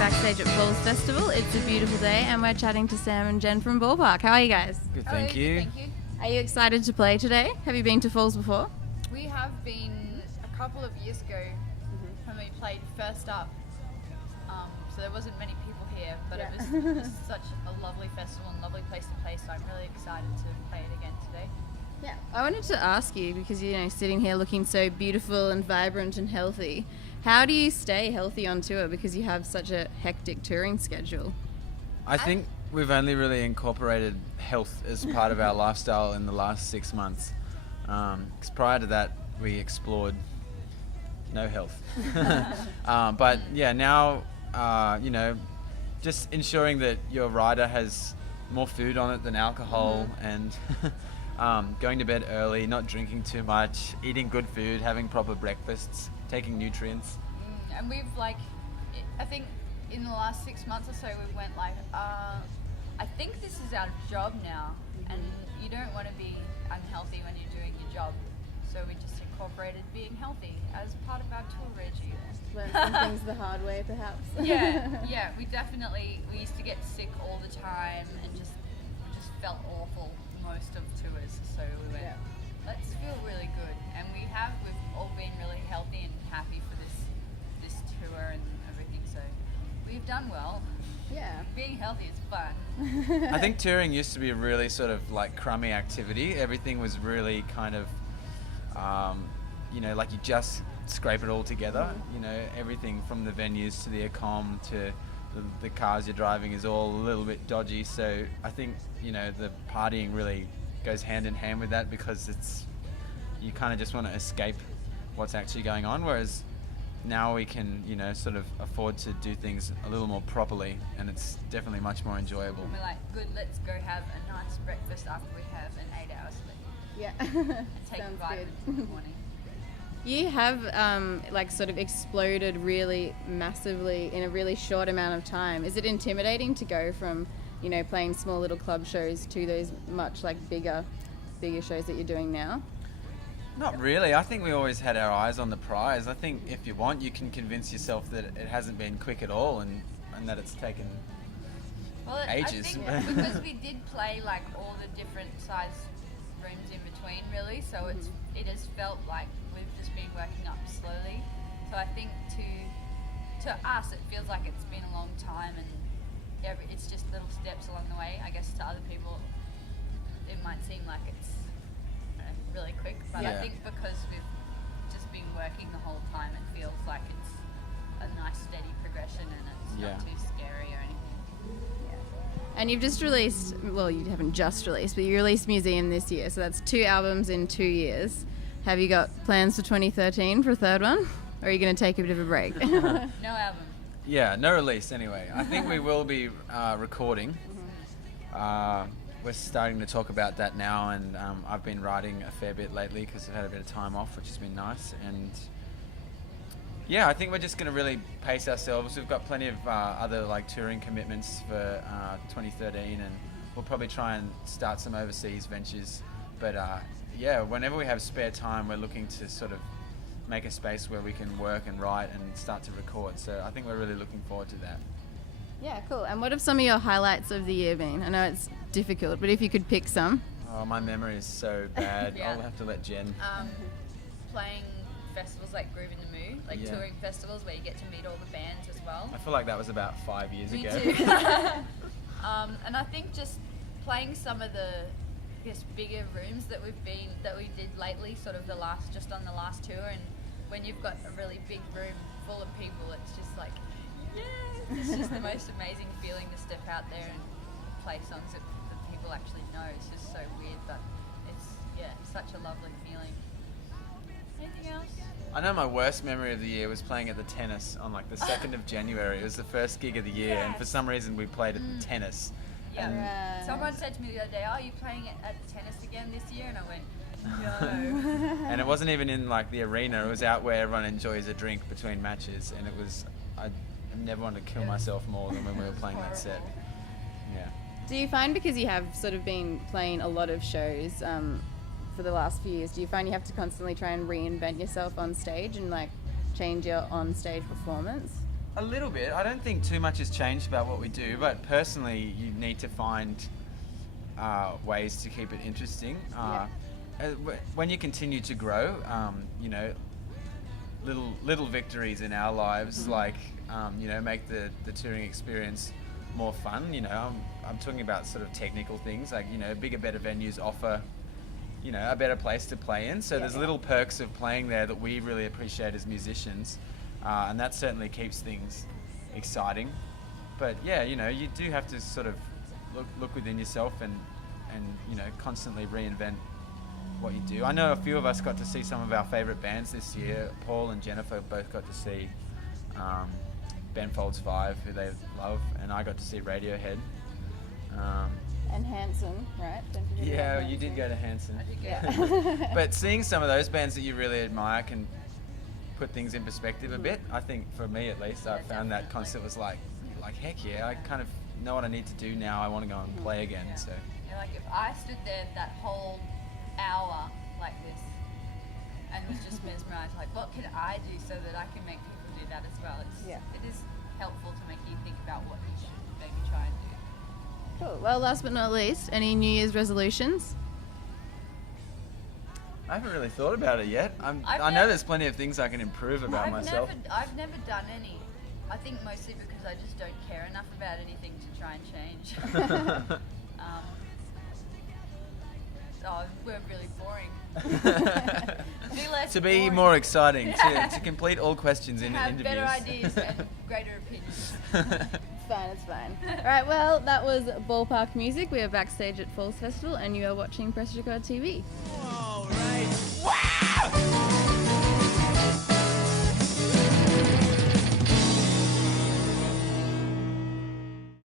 backstage at Falls Festival. It's a beautiful day and we're chatting to Sam and Jen from Ballpark. How are you guys? Good, thank you. Thank you. Are you excited to play today? Have you been to Falls before? We have been a couple of years ago when we played first up. So there wasn't many people here, but it was such a lovely festival and lovely place to play. So I'm really excited to play it again today. Yeah. I wanted to ask you, because sitting here looking so beautiful and vibrant and healthy, how do you stay healthy on tour because you have such a hectic touring schedule? I think we've only really incorporated health as part of our lifestyle in the last 6 months. Because prior to that, we explored no health. But yeah, now, just ensuring that your rider has more food on it than alcohol and going to bed early, not drinking too much, eating good food, having proper breakfasts, taking nutrients. And we've I think in the last 6 months or so we went I think this is our job now, and you don't want to be unhealthy when you're doing your job. So we just incorporated being healthy as part of our tour regime. Learn some things the hard way, perhaps. Yeah, we used to get sick all the time and we just felt awful most of tours. So we went, let's feel really good. And we've all been really healthy and happy for this tour and everything. So we've done well. Yeah. Being healthy is fun. I think touring used to be a really sort of like crummy activity. Everything was really kind of, like you just scrape it all together. Everything from the venues to the accom to the cars you're driving is all a little bit dodgy. So I think, the partying really goes hand in hand with that, because you kind of just want to escape what's actually going on. Whereas now we can, sort of afford to do things a little more properly, and it's definitely much more enjoyable. We're like, good, let's go have a nice breakfast after we have an 8-hour sleep. Yeah. And take Sounds a vitamin good. in the morning. You have sort of exploded really massively in a really short amount of time. Is it intimidating to go from, playing small little club shows to those much bigger shows that you're doing now? Not really. I think we always had our eyes on the prize. I think if you want, you can convince yourself that it hasn't been quick at all and that it's taken ages. I think because we did play all the different size rooms in between, really, so it has felt like we've just been working up slowly. So I think to us it feels like it's been a long time, and it's just little steps along the way. I guess to other people it might seem like it's really quick, but I think because we've just been working the whole time, it feels like it's a nice steady progression and it's not too scary or anything. And you've just released, well, you haven't just released, but you released Museum this year, so that's 2 albums in 2 years. Have you got plans for 2013 for a third one? Or are you going to take a bit of a break? No album. Yeah, no release anyway. I think we will be recording. We're starting to talk about that now, and I've been writing a fair bit lately because I've had a bit of time off, which has been nice. And yeah, I think we're just going to really pace ourselves. We've got plenty of other touring commitments for 2013, and we'll probably try and start some overseas ventures. But whenever we have spare time, we're looking to sort of make a space where we can work and write and start to record. So I think we're really looking forward to that. Yeah, cool. And what have some of your highlights of the year been? I know it's difficult, but if you could pick some. Oh, my memory is so bad. I'll have to let Jen. Playing festivals like Groove in the Mood, touring festivals where you get to meet all the bands as well. I feel like that was about 5 years ago. Me too. And I think just playing some of the bigger rooms that we did lately, sort of just on the last tour, and when you've got a really big room full of people, it's just it's just the most amazing feeling to step out there and play songs that people actually know. It's just so weird, but it's such a lovely feeling. Anything else? I know my worst memory of the year was playing at the Tennis on the 2nd of January. It was the first gig of the year, and for some reason we played at the Tennis. Yeah. Right. Someone said to me the other day, "Are you playing at the Tennis again this year?" And I went, "No." And it wasn't even in the arena. It was out where everyone enjoys a drink between matches, and it was I never wanted to kill myself more than when we were playing that set. Yeah. Do you find, because you have sort of been playing a lot of shows for the last few years, do you find you have to constantly try and reinvent yourself on stage and change your on-stage performance? A little bit. I don't think too much has changed about what we do, but personally, you need to find ways to keep it interesting. When you continue to grow, you know, little victories in our lives, like you know, make the touring experience more fun. You know, I'm talking about sort of technical things, like, you know, bigger, better venues offer, you know, a better place to play in. So there's little perks of playing there that we really appreciate as musicians, and that certainly keeps things exciting. But yeah, you know, you do have to sort of look within yourself and you know, constantly reinvent what you do. I know a few of us got to see some of our favourite bands this year. Paul and Jennifer both got to see Ben Folds 5, who they love, and I got to see Radiohead. And Hanson, right? Don't forget Yeah, about you did go to Hanson. I did Yeah. But seeing some of those bands that you really admire can put things in perspective a bit. I think for me at least, I found that concert was like heck yeah, I kind of know what I need to do now. I want to go and play again. Yeah. So Yeah, like if I stood there that whole hour like this and was just mesmerized, like what can I do so that I can make people do that as well? It is helpful to make you think about what you should maybe try and do. Cool. Well, last but not least, any New Year's resolutions? I haven't really thought about it yet. I know there's plenty of things I can improve about myself. I've never done any. I think mostly because I just don't care enough about anything to try and change. We're really boring. Be less To be boring. more exciting, to complete all questions in Have interviews. better ideas and greater opinions. It's fine. All right, well, that was Ballpark Music. We are backstage at Falls Festival, and you are watching Press Record TV. All right.